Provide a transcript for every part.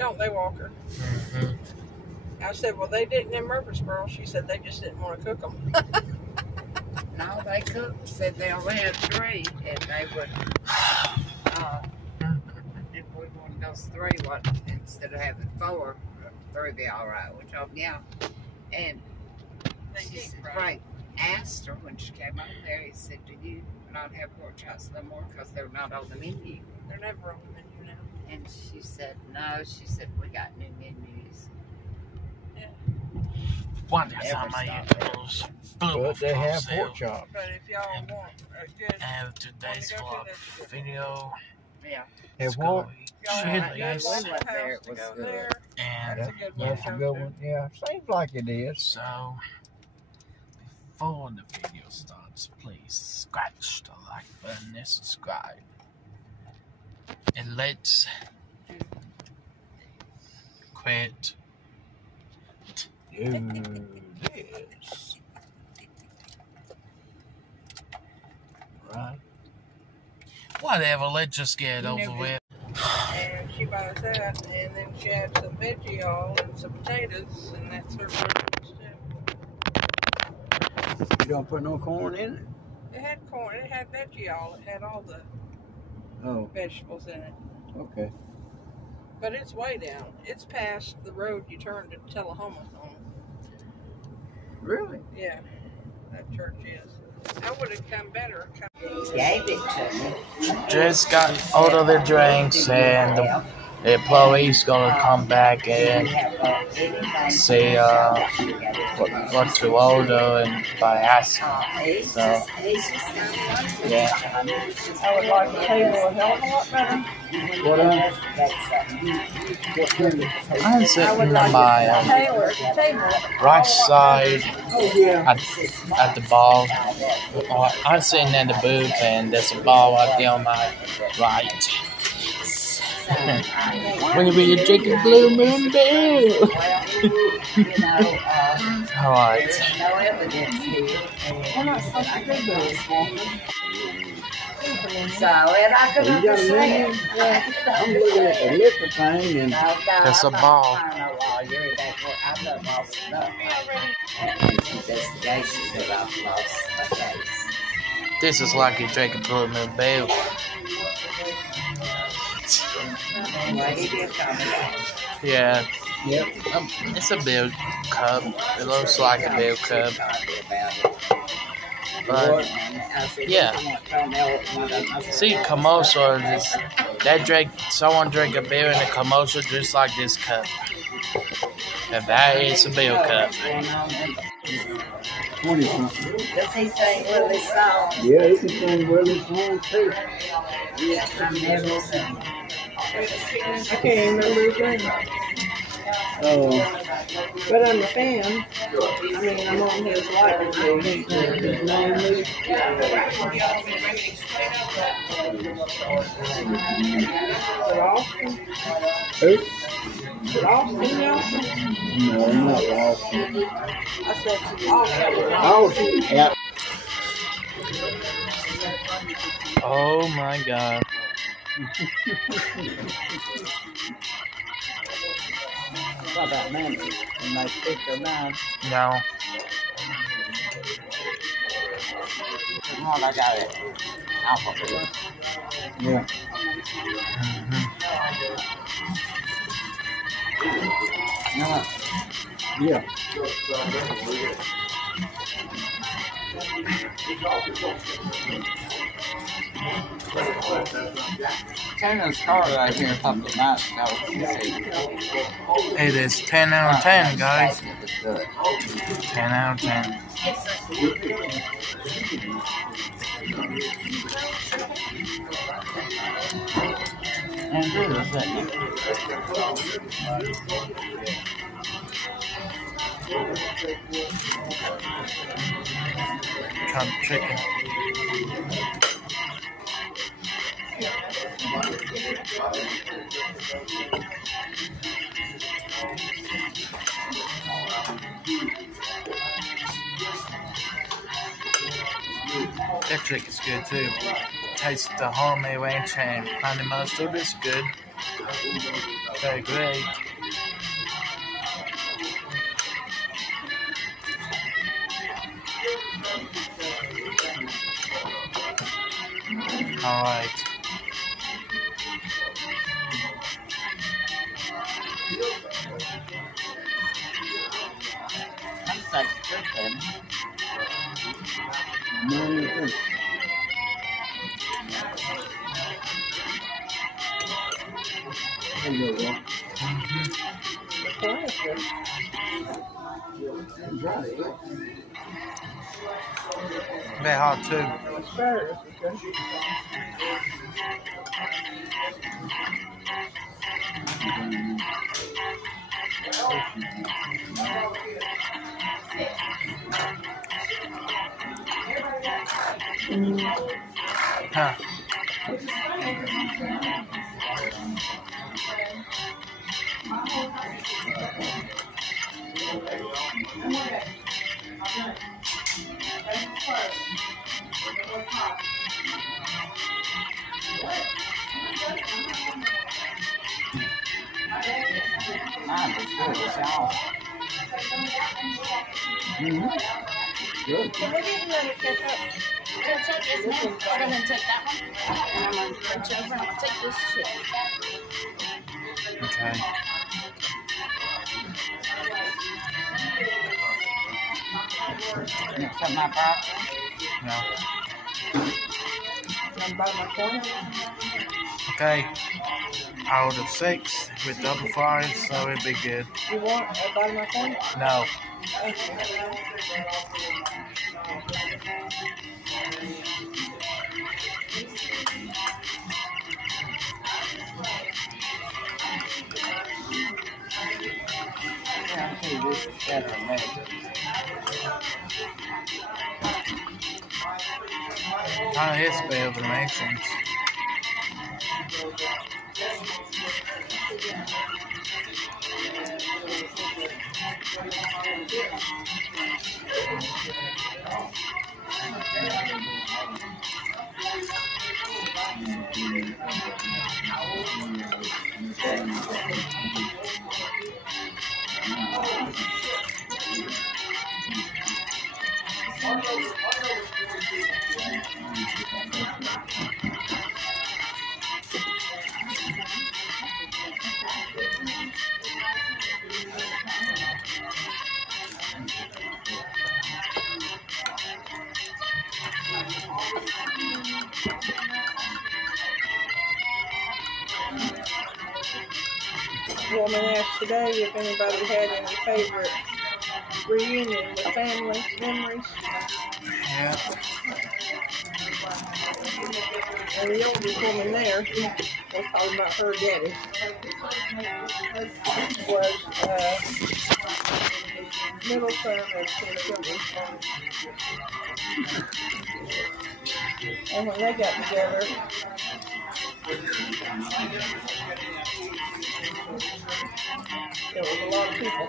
don't they, Walker? Mm-hmm. I said, well, they didn't in Murfreesboro. She said they just didn't want to cook them. No, they cooked. Said they only had 3, and they would. If we wanted those 3, what instead of having 4, 3 would be all right. Which yeah. And Frank asked her when she came over there. He said, "Do you not have pork chops no more because they're not on the menu?" They're never on the menu now. And she said, "No." She said, "We got new menus." One time I ate those. But they have pork chops. But if y'all want a good... And today's vlog video. Yeah. Have what? Chili's. And That's a good one. Yeah, seems like it is. So, before the video starts, please scratch the like button and subscribe. And let's quit. Do this. Right. Whatever, let's just get it over with. And she buys that, and then she adds some veggie oil and some potatoes, and that's her breakfast too. You don't put no corn in it? It had corn, it had veggie oil, it had all the vegetables in it. Okay. But it's way down. It's past the road you turn to Tullahoma on. Really? Yeah, that church is. I would have come better. Gave it to me. Just got out of the drinks, and the employee's gonna come back and say what to order and by asking. So yeah. I would like the table a hell of a lot better. I'm sitting on my right side at the bar. I'm sitting at the booth, and there's a bar right there on my right. When we drinking Blue Moon Beer. Alright. So, and I could You got a menu? I'm looking at the liquor thing, and That's a ball. I've done lost enough. Investigation that I've lost my case. This is like you drinking Blue Moon Beer. Yeah. yep. It's a beer cup. It looks like a beer cup. But yeah. See, commercial. Someone drink a beer in a commercial just like this cup. And that is a beer cup. 20 something. Does he sing Willie's song? Yeah, he can sing Willie's song too. Yeah, I've never seen. I can't even remember his name. But I'm a fan. I mean, I'm on his library. His name is... Austin? Who? Is it Austin Nelson? No, not Austin. I said Austin. Austin. Yep. Oh my God. What about Mandy? And they pick her nine. No. Come on, I got it. Alphabet. Yeah. Yeah. Tanner's car right here a couple of nights ago. It is 10 out of 10, guys. 10 out of 10. And good, isn't it? Country chicken. That trick is good too. Tastes the homemade ranch and honey mustard is good. Very great. All right. That's like good then. Very hot too. Asparagus is good. Huh. Mine was good. Y'all. Good. Can we get another ketchup? Ketchup, yes ma'am. Go ahead and take that one. And I'm going to put you over and I'm going to take this chip. Okay. Mix up my broccoli. No. I'm by my corner. Okay. I ordered 6 with double fries, so it'd be good. You want a bite of my corn? No. Yeah, I think this is better than that. Kind of is better than Mason's. Woman asked today if anybody had any favorite reunion with family memories. Yeah. And the oldest woman there was talking about her daddy. Was middle son of 10 children. And when they got together, there was a lot of people.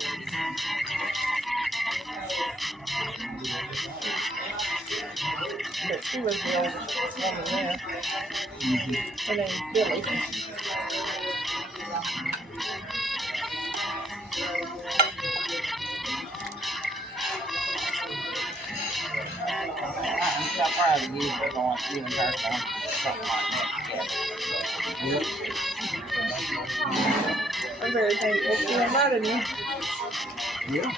But she was the oldest woman there. Her name's Billy. I'm so proud of you for going through and her going something like that together. I'm very thankful she invited me. Yeah.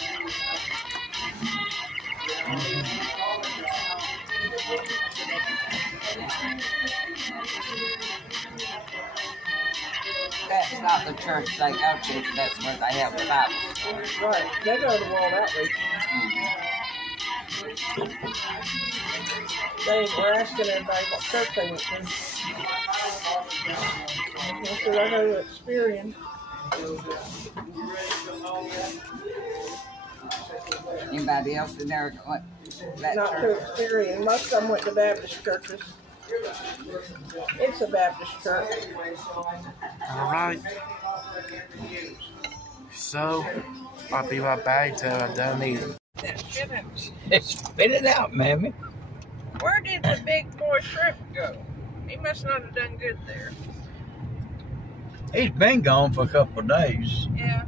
That's not the church they go to, that's where they have the Bible. Right. They go to World Outreach. They were asking everybody what church they went to. I said, I go to Experian. Anybody else in there went to that Not to church? Experian. Most of them went to Baptist churches. It's a Baptist church. All right. So, I'll be right back till I done eating. That shit Spit it out, mammy. Where did the big boy shrimp go? He must not have done good there. He's been gone for a couple of days. Yeah.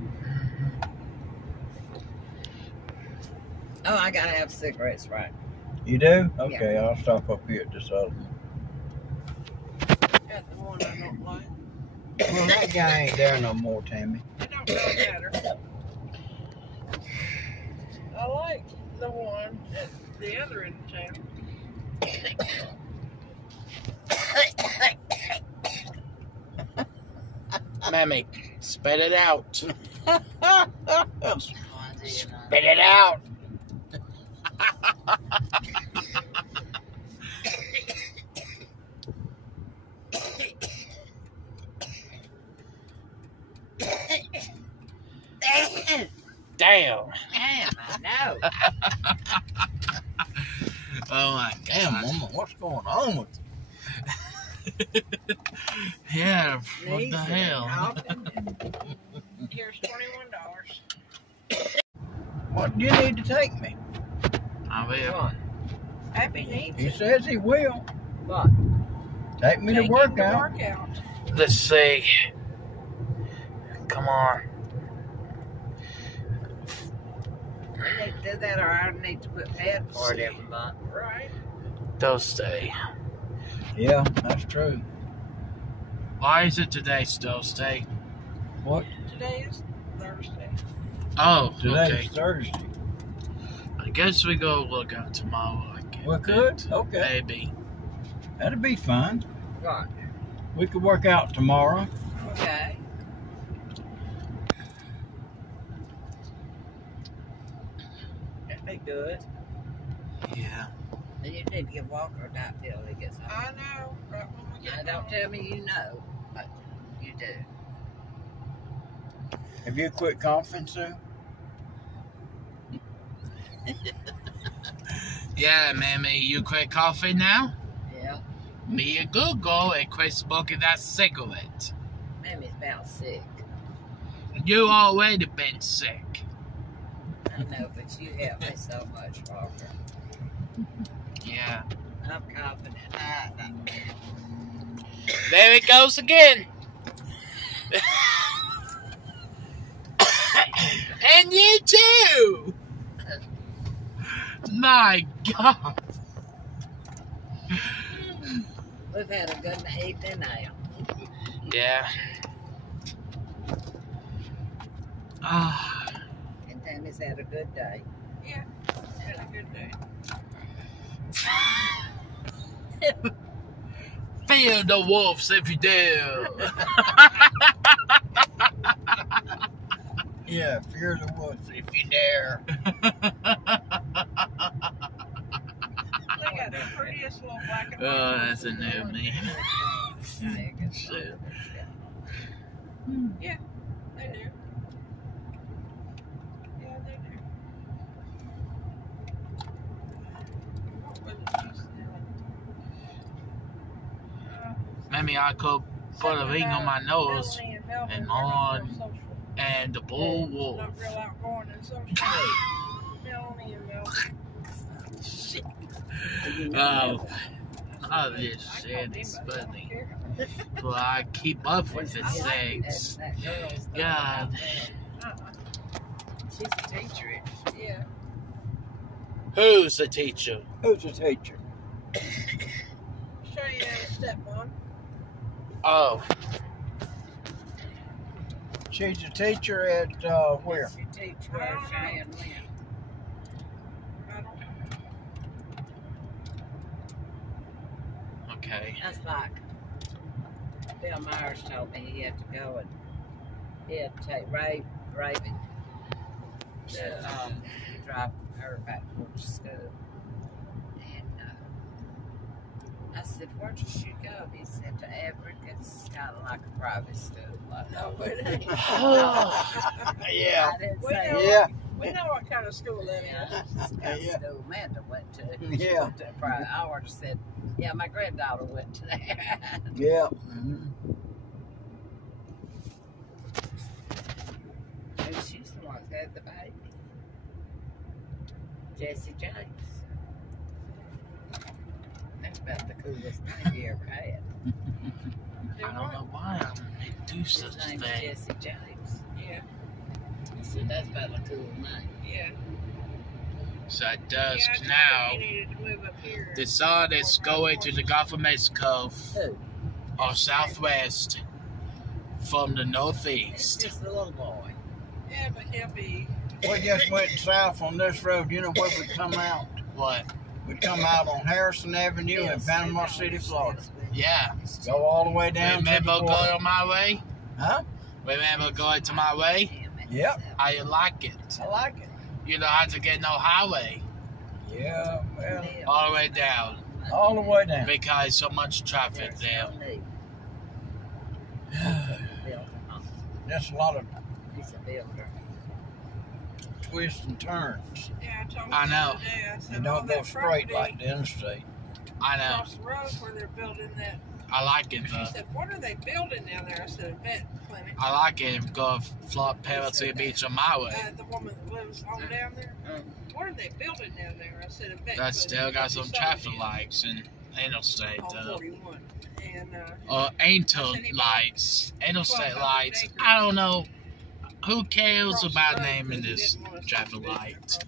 Oh, I gotta have cigarettes, right? You do? Okay, I'll stop up here at this other one. That's the one I don't like. Well, that guy ain't there no more, Tammy. It don't really matter. I like the one at the other end of town. Mammy, spit it out. Spit it out. Damn. Damn, I know. Oh my Damn, God. Mama, what's going on with you? Yeah, what the Sneezing and hell? coughing and- Here's $21. What do you need to take me? I will. What? Happy needs He it. says he will. What? Take me Take to him work to out. workout. Let's see. Come on. We need to do that, or I need to put pad for it every month. Right. Thursday. Yeah, that's true. Why is it today's Thursday? What? Today is Thursday. Oh, Today's okay. Thursday. I guess we go look out tomorrow. I guess. We could? Okay. Maybe. That'd be fun. What? We could work out tomorrow. Okay. That'd be good. Yeah. And you need to give Walker a night till he gets home. I know. Right when we get Now, don't home. tell me you know, but you do. Have you quit coughing, Sue? Yeah, Mammy, you quit coughing now? Yeah. Be a good girl and quit smoking that cigarette. Mammy's about sick. You already been sick. I know, but you help me so much, Walker. Yeah. I'm confident. I know. There it goes again. And you too. My God. We've had a good evening now. Yeah. Ah. And Tammy's had a good day. Had a good day. Fear the wolves if you dare. Yeah, fear the woods if you dare. They got the prettiest little black and white. Oh, that's a new me. Shit. Yeah, they do. Yeah, they do. What was it just Maybe I could put a ring on my nose Melanie and Melvin and are not on real social. and the bull wolf. Not real outgoing and social. Melanie and Melvin. Shit. Oh, all this I shit called is him, but I don't funny. care. Well, I keep up with the I like things. that girl's done God. about that. She's a teacher. Yeah. Who's the teacher? Who's the teacher? Show you how to stepmom. Oh, She's a teacher at where? She teaches where Cheyenne went. I don't know. okay. That's like Bill Myers told me he had to go and he had to take Raven to drive her back to school. And I said, "Where'd you go?" He said, "To Everett. It's kind of like a private school." I know, but Yeah. I didn't We say know- Yeah. We know what kind of school that is. Yeah, that's the kind of Yeah. school Amanda went to. She Yeah. went to a private. I would have said, "Yeah, my granddaughter went to there." Yeah. Mhm. And she's the one that had the baby. Jesse James. That's about the coolest name you ever had. I don't know why I do such His a name's thing. Jesse James. Yeah. So that's about a cool name. Yeah. So at dusk Yeah, I now, told him he needed to move up here. the sun is going to the Gulf of Mexico Who? or southwest from the It's northeast. just a little boy. Yeah, but he'll be. We just went south on this road. You know where we come out? What? We come out on Harrison Avenue in Panama City, Florida. Yeah. Go all the way down to the Remember border. going my way? Huh? Remember going to my way? Yep. How you like it? I like it. You don't have to get no highway Yeah, well, all the way down all the way down. because so much traffic there. There's a lot of He's a builder. twists and turns. Yeah, I told him I know. the other day, I said, You all don't go that straight property like the interstate. I know. across the road where they're building that. I like it She though. said, "What are they building down there?" I said, "A vet clinic." I like it. Go float Penalty Beach on my way. The woman that lives on down there. What are they building down there? I said, "A vet That clinic." still got some She traffic sold it lights and interstate on though. 41. And Lights, interstate lights. I don't know. Who cares about naming this traffic light?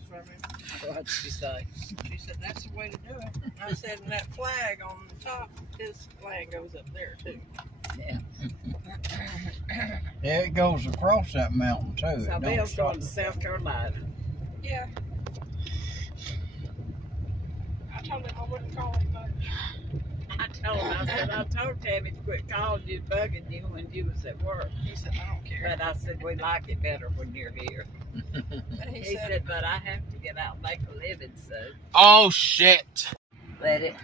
What'd she say? She said, "That's the way to do it." I said, "And that flag on the top, his flag goes up there too." Yeah. Yeah, it goes across that mountain too. So It don't Bill's stop. going to South Carolina. Yeah. I told him I wouldn't call him much. I told Tammy to quit calling you, bugging you when you was at work. He said, "I don't care." But I said, we like it better when you're here. But He said, but I have to get out and make a living soon. Oh shit! Let it.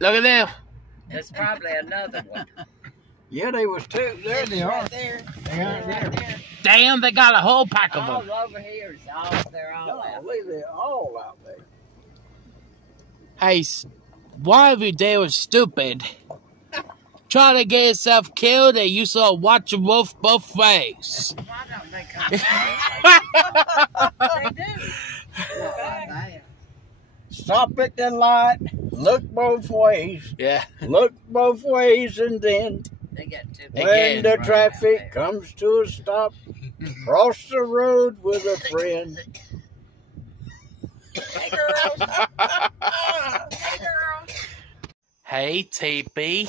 Look at them. There's probably another one. Yeah, they was two. There they are. right there. They are Right there. there. Damn, they got a whole pack of All them. over here is all, they're all out. Golly, they're all out there. Hey, why are you there was stupid? Trying to get yourself killed and you saw watch a wolf both ways. Why don't they come? They do. Not like that. Stop at the light. Look both ways. Yeah. Look both ways, and then They got two. Again. when the right traffic out comes to a stop, cross the road with a friend. Hey, girls. Hey, girls. Hey, TB.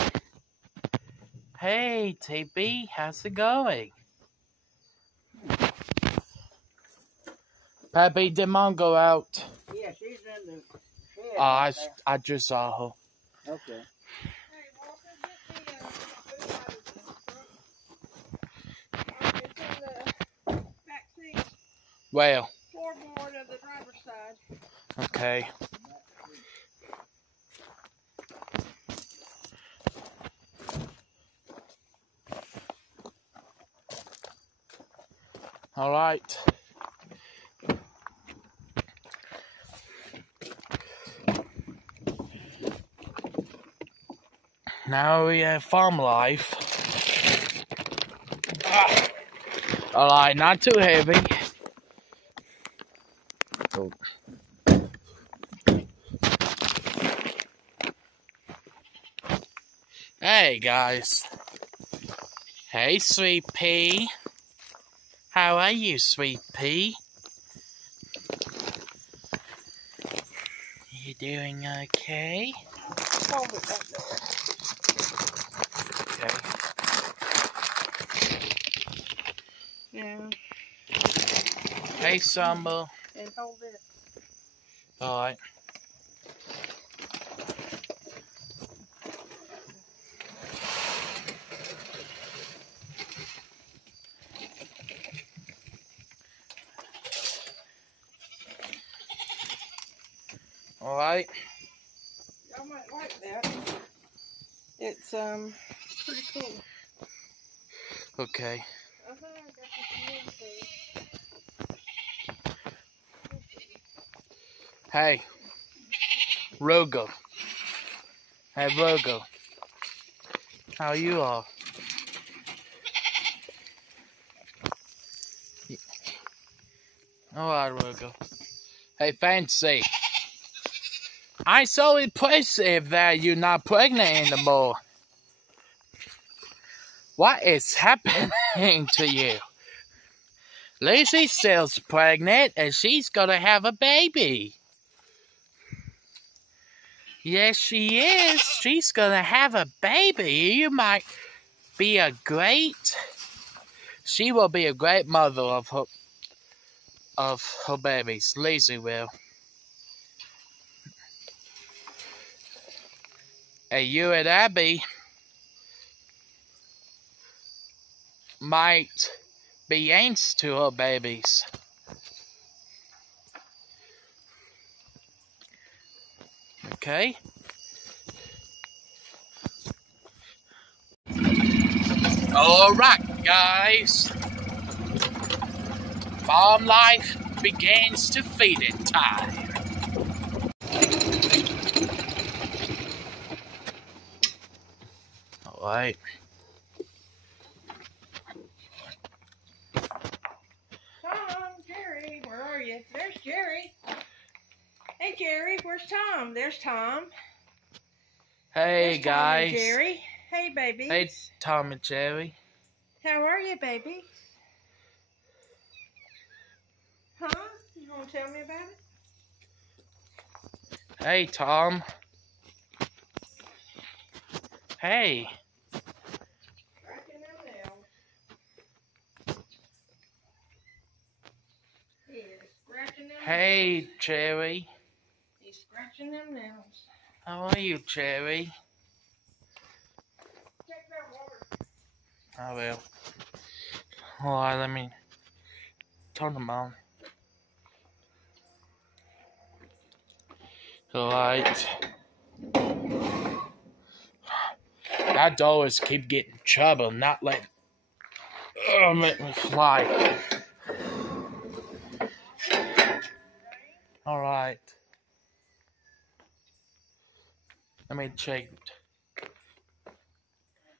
Hey, TB, how's it going? Pappy, did Mom go out? Yeah, she's in the shed. Oh, I just saw her. Okay. Hey, Walker, get the it's in the back seat, Well, floorboard of the driver's side. okay. All right. Now we have farm life. All right, not too heavy. Oh. Hey guys. Hey, Sweet Pea. How are you, Sweet Pea? You doing okay? Hold it back there. Okay. Yeah, Hey, Summer. and hold it. Alright. Alright. Y'all might like that. It's pretty cool. Okay. I got some things. Hey. Rogo. Hey, Rogo. How you all? Alright, Rogo. Hey, Fancy. I'm so impressive that you're not pregnant anymore. What is happening to you? Lucy's still pregnant and she's gonna have a baby. Yes, she is. She's gonna have a baby. You might be she will be a great mother of her babies. Lucy will. And you and Abby might be aunts to her babies. Okay? Alright, guys. Farm life begins to feeding time. Alright. Tom, Jerry, where are you? There's Jerry. Hey, Jerry, where's Tom? There's Tom. Hey, There's guys. Tom and Jerry. Hey, baby. Hey, Tom and Jerry. How are you, baby? Huh? You gonna tell me about it? Hey, Tom. Hey. Scratching them nails. He is scratching them Hey, nails. Jerry. He's scratching them nails. How are you, Jerry? Check that water. I will. Alright, let me turn them on. Alright. That always keep getting trouble, not letting make me fly. Alright. Let me check.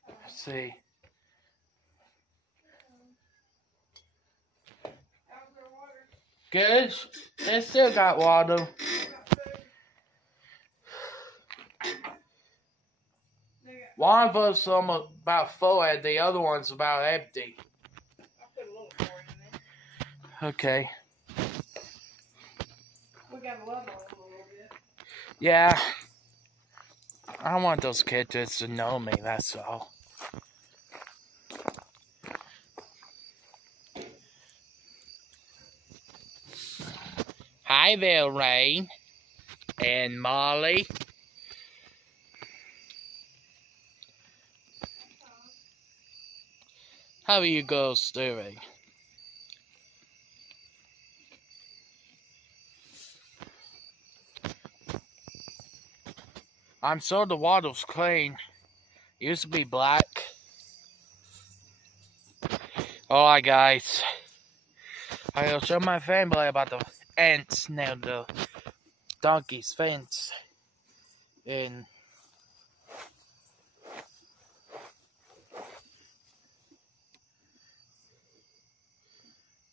Let's see. How's the water? Good. They still got water. One of us about full and the other one's about empty. I'll put a little more in there. Okay. We got a love on it a little bit. Yeah. I want those kids to know me, that's all. Hi there, Rain. And Molly. How are you girls doing? I'm sure the water's clean. It used to be black. Alright, guys. I'll show my family about the ants near the donkey's fence. And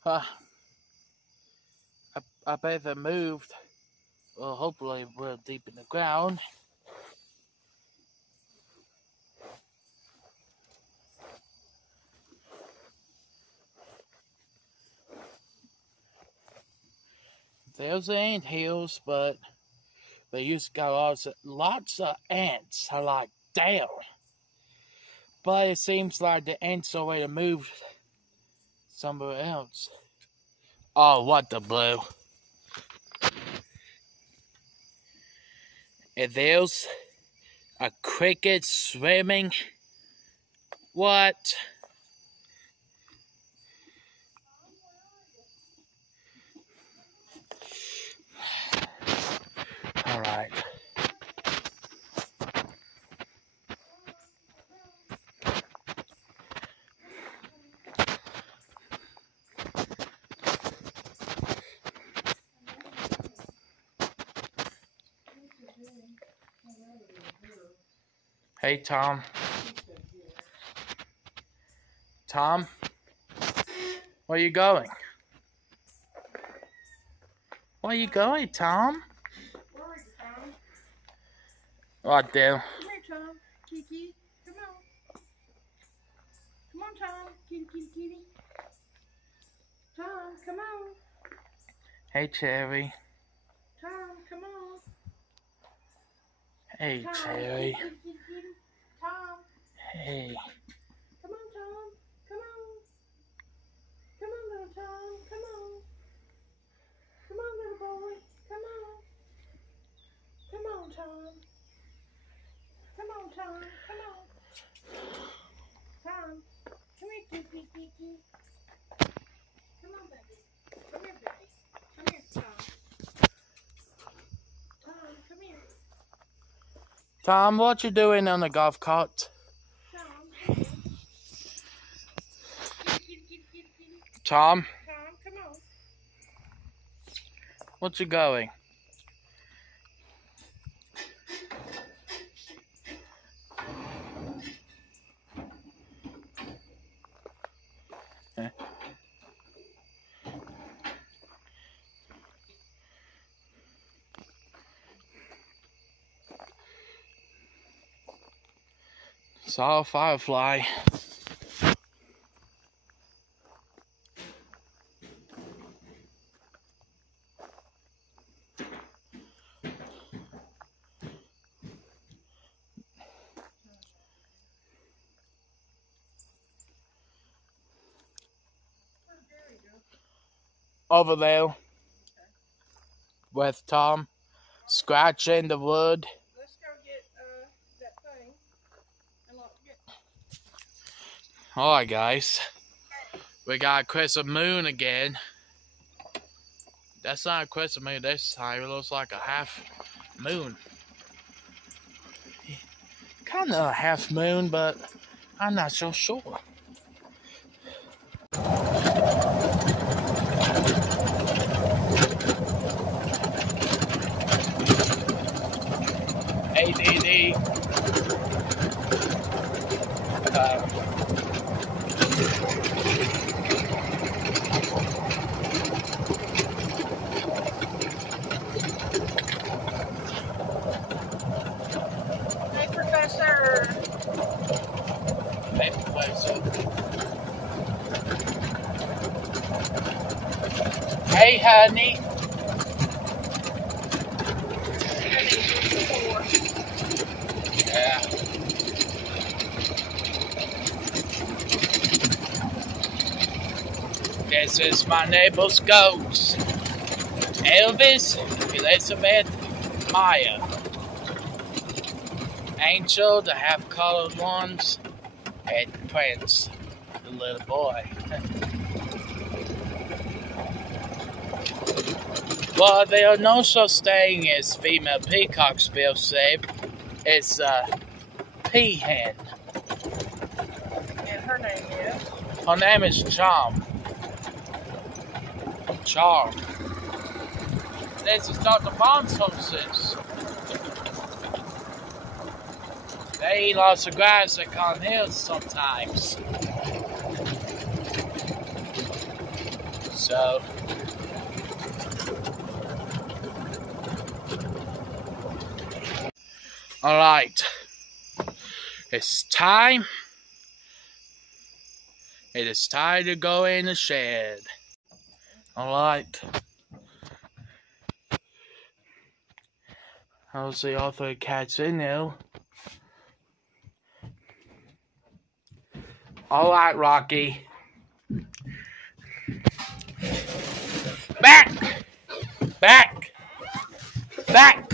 I bet they moved. Well, hopefully we're deep in the ground. There's the ant hills, but they used to got lots of ants. I'm like, damn. But it seems like the ants already moved somewhere else. Oh, what the blue. And there's a cricket swimming. What? Alright. Hey, Tom. Tom? Where are you going? Where are you going, Tom? Where are you, Tom? Right there. Come here, Tom. Kiki, come on. Come on, Tom. Kitty, kitty, kitty. Tom, come on. Hey, Cherry. Tom, come on. Hey, Tom, Cherry. kitty, kitty, kitty. Tom, Hey. come on, Tom. Come on. Come on, little Tom. Come on. Come on, little boy. Come on. Come on, Tom. Come on, Tom. Come on. Tom, come here, kitty, kitty. Come on, baby. Come here, baby. Come here, Tom. Tom, come here. Tom, what you doing on the golf cart? Tom, come here. Kitty, kitty, kitty, kitty. Tom, Tom, come on. what you going? Saw a firefly. Over there with Tom scratching the wood. Let's go get that thing. And get. Alright, guys. We got a crescent moon again. That's not a crescent moon this time. It looks like a half moon. Kind of a half moon, but I'm not so sure. ADD. Hey, Professor. Hey, Professor. Hey, honey. Yeah. This is my neighbor's goats. Elvis, Elizabeth, Maya. Angel, the half-colored ones, and Prince, the little boy. Well, there are no such thing as female peacocks, Bill said. It's a peahen. And her name is? Her name is Charm. Charm. This is Dr. Bond's horses. They eat lots of grass at Con Hills sometimes. So, alright. It's time. It is time to go in the shed. Alright. I'll see all three cats in now. Alright, Rocky. Back! Back! Back!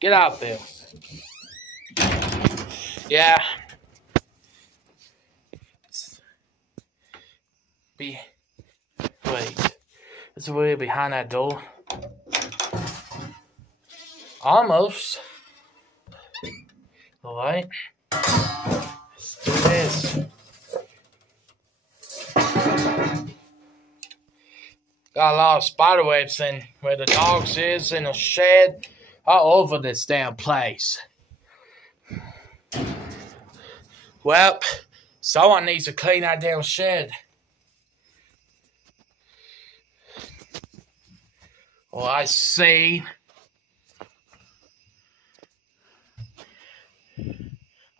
Get out there. Yeah. Wait. It's really behind that door. Almost. Alright. Let's do this. Got a lot of spider webs in where the dogs is in the shed. All over this damn place. Well, someone needs to clean that damn shed. Well, I see.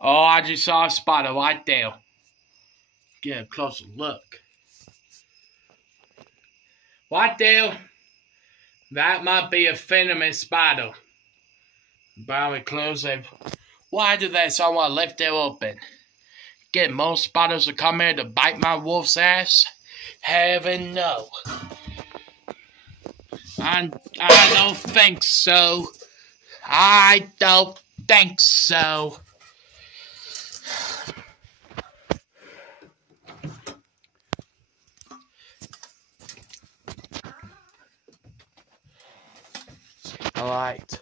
Oh, I just saw a spider right there. Get a closer look. Right there. That might be a venomous spider. Very close. Why do they someone left it open? Get more spiders to come here to bite my wolf's ass? Heaven no. I don't think so. I don't think so. Alright.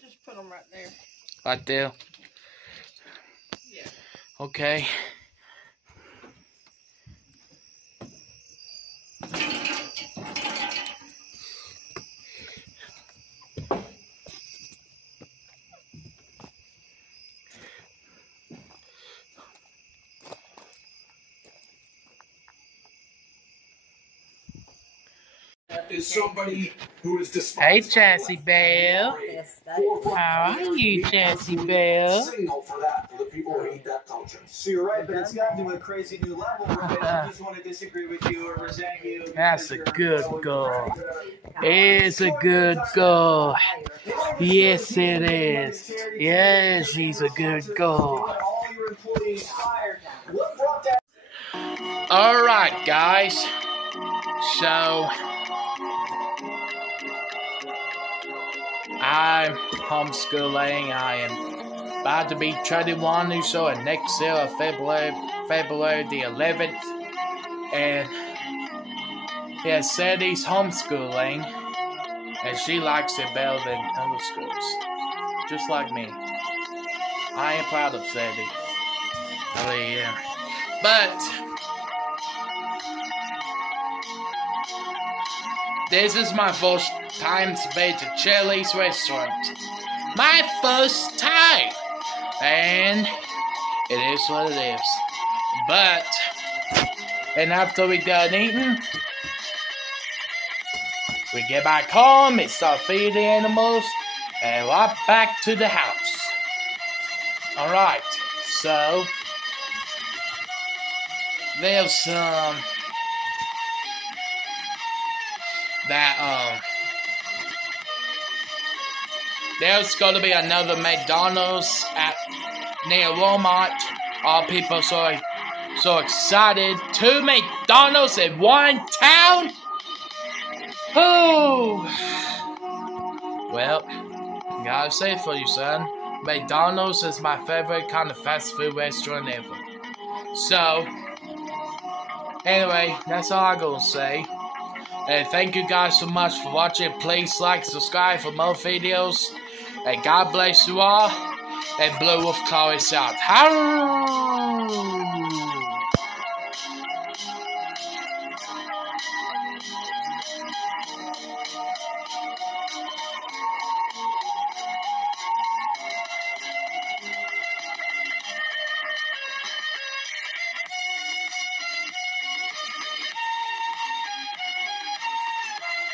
Just put them right there. Right there. Yeah. Okay. Is somebody who is Hey, Chassie Belle. How are you, Chassie Belle? signal for that for the people who eat that culture. So you're right, but it's gotten to a crazy new level where I just want to disagree with you or resent you. That's a good girl. It's a good girl. Yes, it is. Yes, she's a good girl. All your employees fired now. What brought that? Alright, guys. So, I'm homeschooling. I am about to be 21 or so, and next year, February the 11th. And yeah, Sadie's homeschooling, and she likes it better than other schools, just like me. I am proud of Sadie. I really am. But this is my first time to be to Chili's restaurant. My first time! And it is what it is. But, and after we're done eating, we get back home and start feeding the animals, and right back to the house. Alright, so, there's there's gonna be another McDonald's near Walmart. All people are so excited. 2 McDonald's in one town. Oh, well, gotta say it for you, son. McDonald's is my favorite kind of fast food restaurant ever. So, anyway, that's all I'm gonna say. And thank you guys so much for watching. Please like, subscribe for more videos. And God bless you all. And Blue Wolf Claw is out. Howl!